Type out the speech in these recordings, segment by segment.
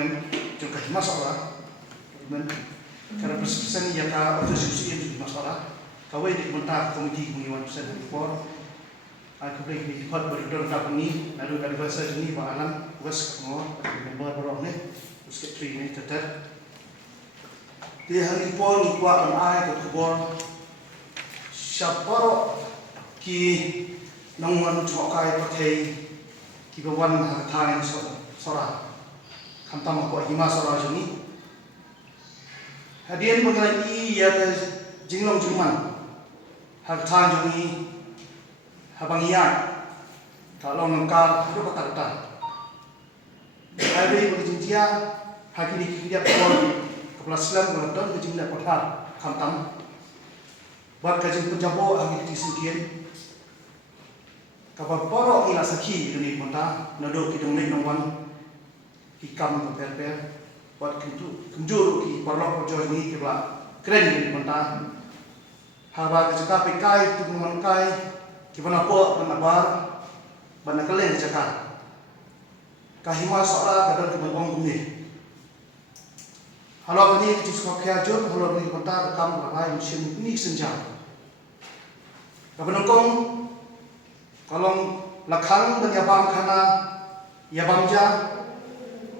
men juga masalah men karena persen yang ka oposisi itu masalah kawai di mentah komiti pengiwan persen report aku beri di hot berdor tak ni lalu dari bahasa ini bakalan was ngor member berong ni terus ke tri ni teter dia hari pon ni kuat ai ke kubor siapa ki nongwan chokai pathai ki bawan hartain sora kantam ko hima sora juni hadian mengenai ya jinglong juman hartain juni habang iyan kalau nengkal itu kata-kata hari berjintia hari ini kita pon kepala Islam berdoa berjintia kotar kantam buat kajian penjabo hari ini sekian kapal porok ila sakhi ini konta nado kita mulai nongwan hikam per buat kunjur ki porok porjo ini kebla keren ini konta haba kecaka pekai tu menkai kibana po menabar bana kalen kecaka kahima soala kadang kebong gumi halo ini kita suka kiajur halo ini konta kam ramai musim ini senja kabenongkong kalau lakhang dan yabam khana yabamja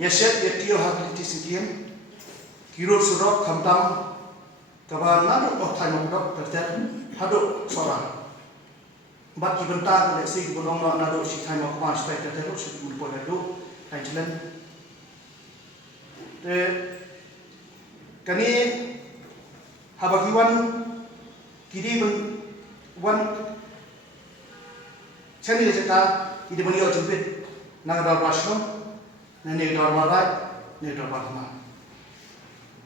yaset yatio hakliti sikian kirut surok khamtam kabar nadu othai mokdok terter haduk sora bat ibenta le sig bonong nadu sikhai mokma stai terter sut mulpo ledu taijlen te kani habagiwan kidi wan chani jeta ide bani o jumpit na dor pasno na ne dor barat ne dor batma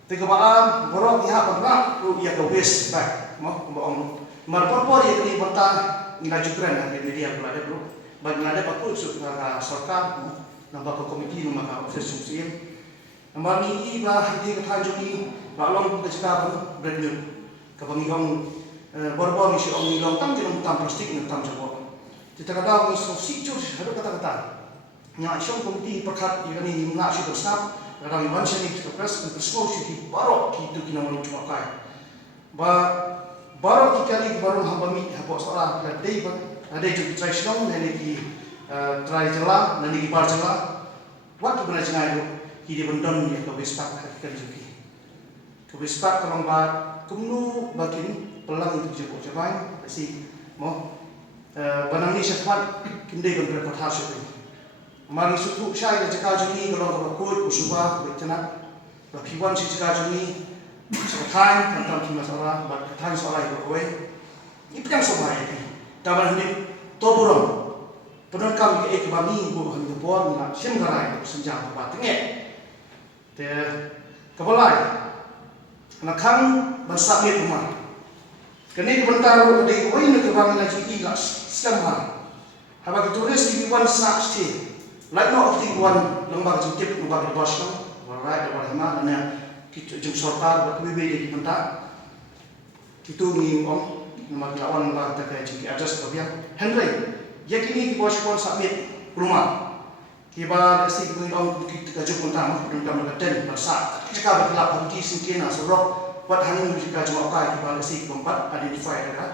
te ka ba borok iha badna ru ya ka wes back mo bong mar por ye ni banta ina jukran na media pula de bro bagna de pakul su ka sarkar na ba ko komiti no maka office sum nambar ni iba hadi ka thanjuni ba long ka jika ban brand ka bangong borbor ni si ong ni long tam jeng tam plastik ni tam jabo kita kadang ni sosik cur ada kata-kata nya syong komiti perkat ini ni ngak si bersab kadang iwan sini kita press dan persmo si barok kita kena menuju makai barok kali baru hambami habo soal ladai ban ada juga try syong dan ni try jela dan ni bar jela waktu benar jengai itu kita bendon ni ke bespak kita juga ke bespak kalau bar kumnu bakin pelang itu jebo jabai si mo banang ni syafat kindai kan reportase tu mari sutu syai da jaka juni kalau ko usuba betana rapiwan si jaka juni sekai tentang masalah bat katan soal itu kowe ipang sobai ni taban ni toburon penekam ke ekbami go han bor na simgarai senjang bat nge te kabalai nakang bersabit rumah kini kebentar di kowe ni kebang na ji ilas sama haba tulis di wan sakti like no of the one lembag jitip lembag bosno warai da warma na kita jung sarkar bat wibe di bentar kitu ni om nama lawan ba ta ka ji address ko biang henry yakini ki bosno submit rumah kiba si ko om kita jung bentar dum dam ga ten bersa jika berkelap hati sikina sorok wat hangin jika cuma kai kiba si kompat identify da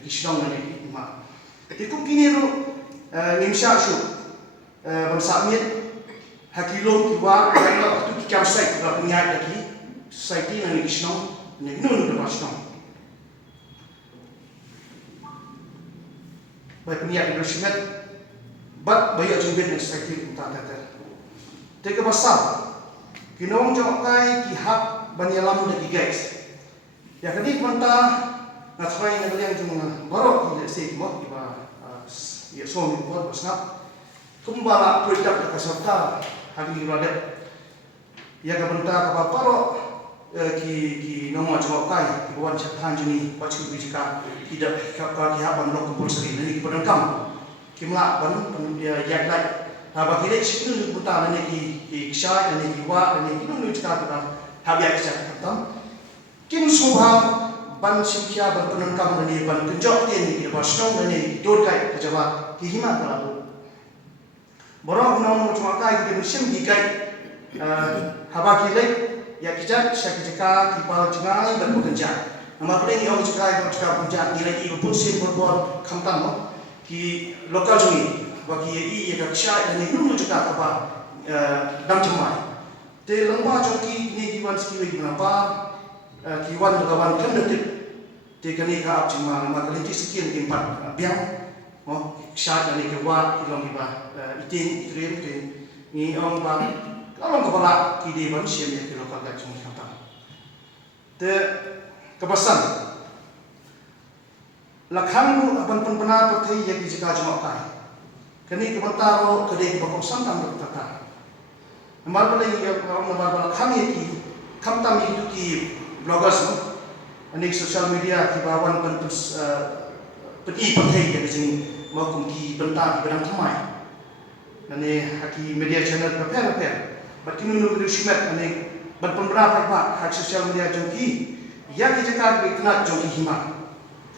Kishdong ni ima. Itu kini ru nimsha shu bersabit hakilo kiwa kalau tu kicam sai kalau punya lagi society ni Kishdong ni nun dah Kishdong. Baik punya di Rusmet, bat banyak jumpa ni society kita kata. Teka pasal kinong jokai kihak banyalam lagi guys. Ya kini mentah natrai na yang jung barok ni se mo iba ya so mi buat bosna kumbala produk ka serta hagi rada ya ka benta ka parok ki nomor jawab kai ki buat chathan juni bacu bijika tidak ka ki haban no compulsory ni ki penengkam ki mla ban dia yak lai ha ba ki le siknu buta ni ki ksha ni ki wa ni ki no ni ka ka habya ka tam kin subha ban sikya ban penengkam ni ban kenjok tin ni bosno ni dor kai kejawab ki hima kalau Borok nong cuma kai kita musim gigai haba kilek ya kita syakijaka kipal cengai dan bekerja. Nama paling yang cengai dan cakap bekerja nilai ibu pun sim berbuat kamtan mo ki lokal jungi bagi i ya kisah dan itu cakap apa dam cemai. Te lengba joki ni kiwan skiwi kenapa kiwan kawan kan detik te kani ka ap cemai nama kali sekian empat biang. Oh, syarat dari kewa ilong iba itin itrim ni orang bang orang kepala kidi manusia yang kilo kalau cuma kata. Te kepesan lakhangu apan penpena pertai yang dijaka cuma kai. Kini kementaro kedai bakok santam bertata. Nomor paling yang nomor lakhang yang kamtam itu ki bloggers anik sosial media ki bawan pentus pergi pertai yang sini maupun ki bentar di bidang tamai. Nani haki media channel repair. Batin nunu simet nani berpenberapa pak hak sosial media jongki. Ya ki cakap kena jongki hima.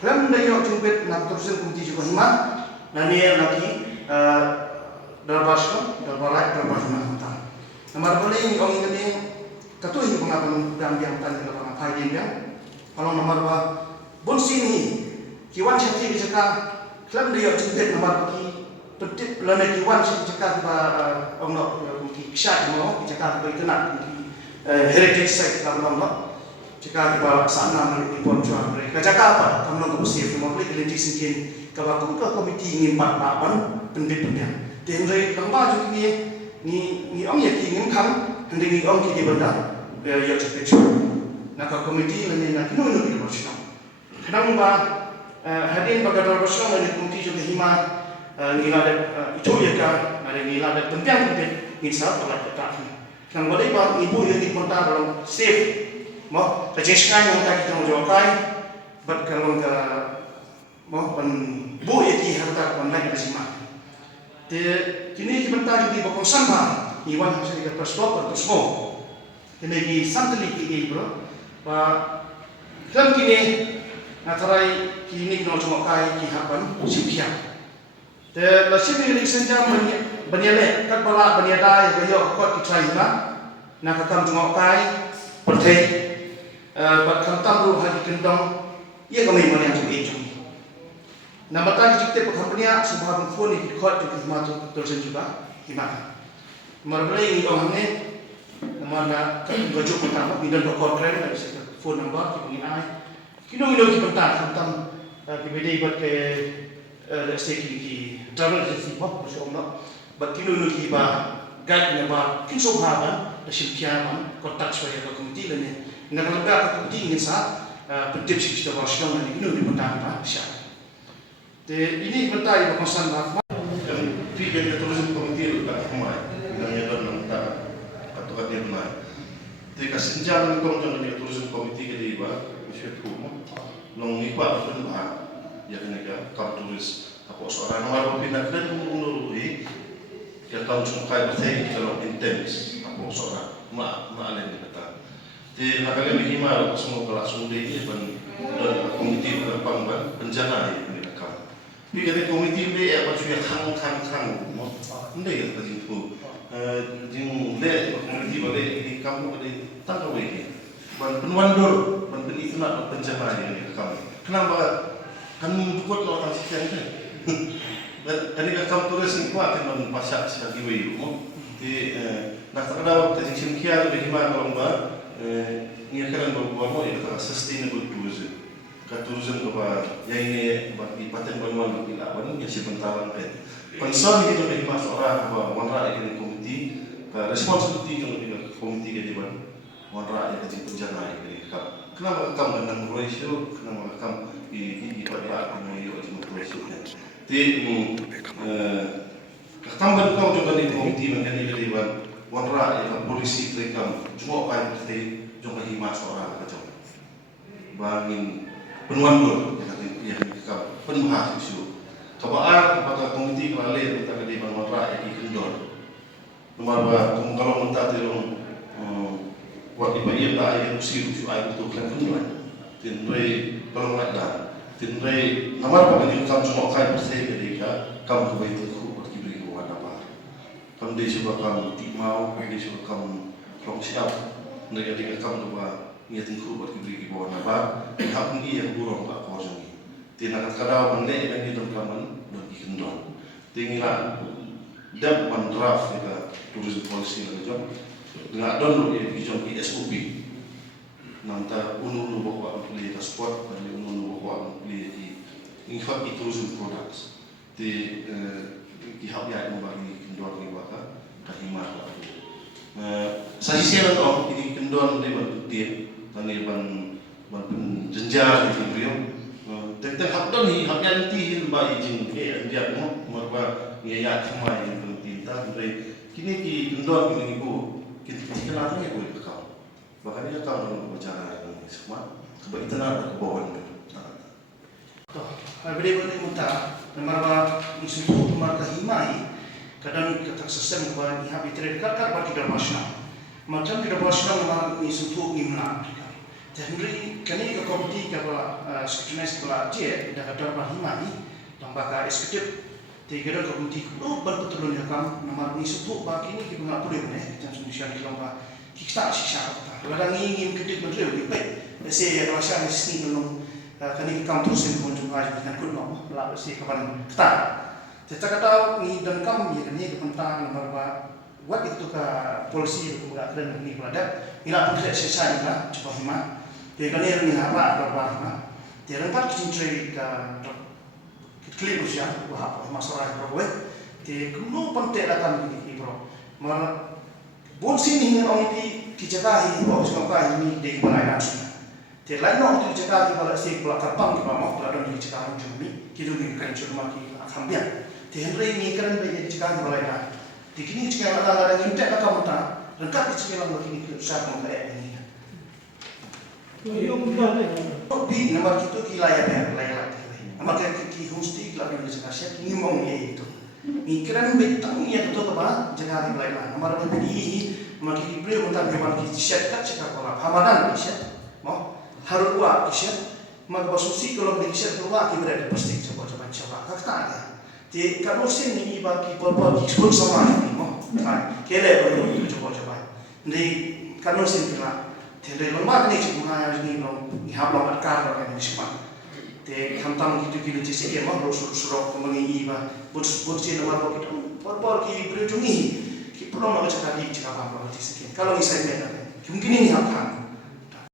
Dalam dayo jongkit nak terusan kumti juga hima. Nani lagi dalbasno dalbalai dalbahima hutang. Nomor paling orang ini katu ini pengapan dan yang tan di lapangan faidin yang. Kalau nomor dua bonsi ni kiwan syati cakap dalam dia jemput nama bagi penting lana kiwan cakap orang nak mungkin kisah mau cakap bagi kena heritage site dalam orang cakap sana mereka poncuan mereka cakap apa kamu nak bersih mau beli kelinci singkin kalau aku ke komiti ngimpat papan pendidikan tenrai lembah juga ni orang yang ingin kan hendak ni orang kita benda ya cepat nak komiti lani nak nunu kita bersih kenapa hadin bagadar bersama dengan komiti juga hima nilai itu ya kan ada nilai penting insya Allah tetap. Nang boleh bang ibu yang dikontak dalam safe, mau terjadikan yang tadi kita mau kai, but kalau ke mau pen bu yang di harta online bersama. Te kini kita tadi di bakong sama, iwan harus kita perstop atau semua. Kini di santri kita bro, dan kini natarai kini kita cuma kai kihapan siapa. Te masih di senjam banyale kat bala banyada gayo kot kitrai ma na kakam cuma kai pertai bat kantam ru hadi kendong ia kami mana yang cuci cuci. Nama tadi kita perkampania sebuah phone di kot juga himatu terus juga himata. Marbelai ini orang ni mana gajuk pertama bidan bakor keren dari phone number kita mengenai. Kino kita kantam kita buat ke steki travel agency bok bersama but kino ki ba guide na ba kinso haba da shilkiaman kontak swaya ka komiti lene nagalaga ka komiti ni sa pedip si kita wasong na kino di petang ba sya te ini bentai ba konsan ba Tiga tourism komiti ka kumai bilangnya dan ta katukat ni benar te ka senjang kong jang ni tourism komiti ke di ba monsieur Kumo nong ipa pun ba ya kena ka turis apa seorang orang pindah dan menurut dia tahu cuma kaya bersaing kalau intens apa seorang mak alen kata di nakal yang hima semua kelas muda ini dan komiti berpang bencana ini nakal tapi kata komiti ini apa juga kang ini kata itu jing le komiti boleh di kamu boleh tangkap ini penwandor itu nak bencana ini nakal kenapa kan buat orang sekian kan dan ini kamu tulis ni kuat dengan pasak sekali wayu, di nak terkadang kita singkian lebih mana orang ber ni akan berbuat yang kata sustainable tourism, tourism apa yang ini bagi paten bangunan bagi lawan yang si bentaran kan. Pensar itu lebih mas orang apa wanra yang komiti, responsibility yang lebih komiti ke depan wanra yang kecil penjana ini kan. Kenapa kamu dengan ratio, kenapa kamu di pada kamu itu ratio di ketambahan kau juga di komiti menjadi dewan wanra yang polisi terekam cuma kain seperti juga hima seorang kacau bangin penwandur yang kekam penbahas isu kebaan apakah komiti kelalir kita ke dewan wanra yang dikendor nomor kalau mentah terung waktu bayar tak yang usia air untuk kalian kenal tinrai kalau nak tinrai nomor apa yang kamu cuma kain bersih ketika kamu kebaikan ku bagi beri kepada apa Undai coba kamu timau, undai coba kamu rong siap, undai ada kamu coba ia tingku buat diberi di bawah napa, hak ni yang burung tak kau jangi. Tina kadang benda yang kita kaman dan ikendon. Tinggal dap mandraf kita tourism policy lagi jom. Dengan don lu dia jom SOP. Nanta unu bawa beli sport dan unu bawa beli ini hak tourism products. Di hak yang membagi kendor ni baka kahimah. Saya siapa tu ini kendor ni dia tani ban jenjang itu beliau. Tentang hak don ni hak yang tihil ba izin dia mo marba niat semua yang penting dari kini ki kendor ni ibu kita kenal ni aku kau. Bahkan dia kau dalam bicara ini semua kebaikan ada kebawaan itu. Toh, beri beri muta, marba isu marga himai kadang kita sistem bahwa ihab itu dekat bagi internasional. Macam internasional marga isu imna. Jadi kini ke komiti kalau scrutinize kalau dia dah kata marga himai, lembaga eksekutif. Tiga komiti itu berbetul ni kam marga isu bagi ini kita nggak boleh ni macam solusi lembaga kita sisa. Kadang ingin kita berdua lebih. Saya rasa mesti belum kini kam terus yang menjumpai dengan kuno melalui si kapan kita. Kita kata ni dan kam ni kini tentang nomor buat itu ke polisi itu enggak keren ni pelada. Ina pun tidak selesai lah coba hima. Dia kini ni apa berapa hima. Dia rentak cincai ke klien usia wah masalah berapa. Dia kuno penting datang ni bro. Mar bon sini ni orang di jaga ini bawa semua ini di balai nasi. Dia lain orang tu jaga di balai si balai kapang di bawah balai di jaga jumi kita ni kan cuma kita ambil. Dia hari ni kan dia jaga di balai nasi. Di kini jaga ada yang tak kamu tak lengkap di jaga lagi ni susah mau kayak ini. Tapi nama kita kilaya lagi. Nama kita hosti lagi di jaga siapa ni mau itu. Ikan betang yang tu apa jaga di balai nasi. Nama ini maki ibre unta memang ki siat kat cakap orang Hamadan ki siat mo harua ki siat mag basusi kalau di siat keluar ki berada pasti coba kata ya di kalau sin ni iba ki porpor ki spon sama ni mo kele boleh coba di kalau sin kira tele lembat ni cuma ni no ni hablo atkar kan ni semua te hantam gitu gitu sih mo surok kemengi iba bus sin nomor kita porpor ki berjungi belum ada cakap di cakap apa sekian. Kalau misalnya mungkin ini hak